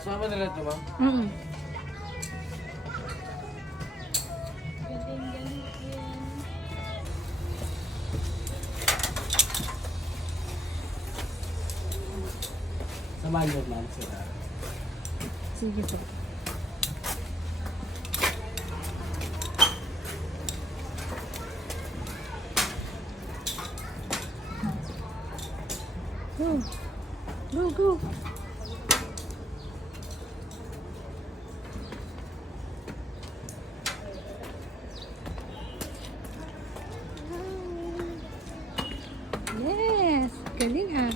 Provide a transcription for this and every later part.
Sama na lang ito, ma'am. Samahan niyo, ma'am, sila. Sige po. Go. Go, go. Yes. Galing ah.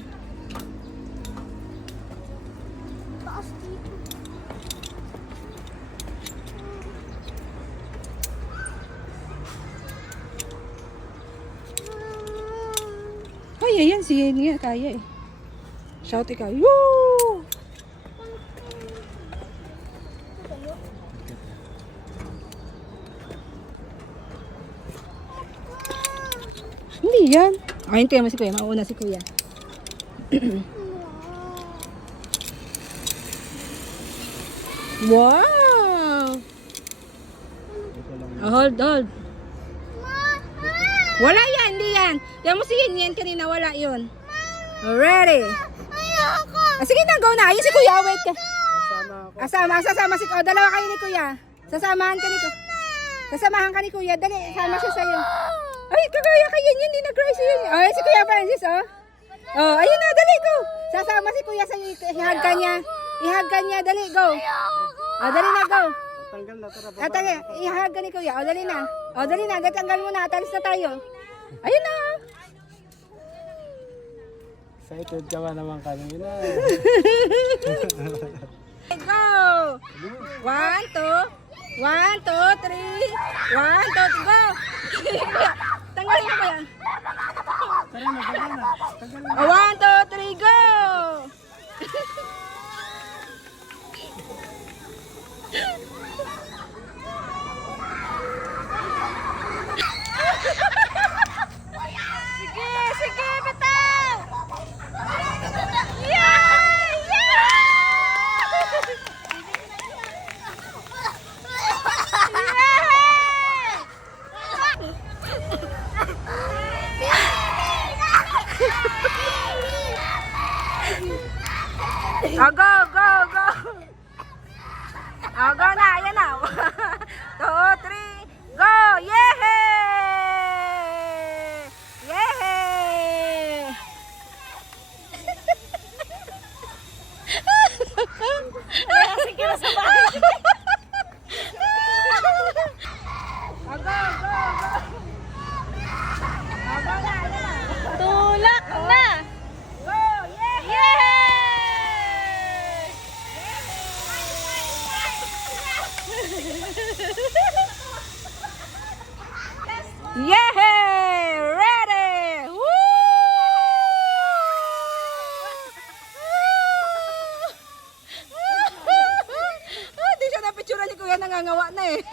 Ay, ayan. Sige niya. Kaya eh. Shout ikaw. Woo! Hindi yan. Ay, hintayin mo si kuya. Mauna si kuya. Wow! Oh, hold. Wala yan, hindi yan. Yan mo si yan kanina, wala yun. Ready? Sige na, go na. Ayun si kuya, wait ka. Sasama si kuya. Dalawa kayo ni kuya. Sasamahan ka ni kuya. Sasamahan ka ni kuya. Dali, sama siya sa'yo. Ay, kagaya kayo yun. Hindi nag-cry siya yun. Ay, si Kuya Francis, oh. Oh, ayun na, dali, go. Sasama si kuya sa'yo. Ihag ka niya. Ihag ka niya, dali, go. Oh, dali na, go. Tanggal na, tara. Atang, ihag ka ni kuya. Oh, dali na. Oh, dali na. Tanggal mo na. Atalis na tayo. Ayun na. Excited ka ba naman kanina? Go! 1, 2, 1, 2, 3. 1, 2, go! Tanggalin mo ba yan? Tara na, tara na. Tanggal na. 1, 2, 3, go! Sige, bitaw! Yay! Oh, go! Oh, go na! Ayan na! 1, 2, 3, go! Yehey! Yehey! Sige na sa bahay! Oh, go! Oh, go na! Ayan na! Tulak na! Go! Yehey! Yay! Ready! Woo! Hindi siya na picture ni kuya, nangangawa na eh.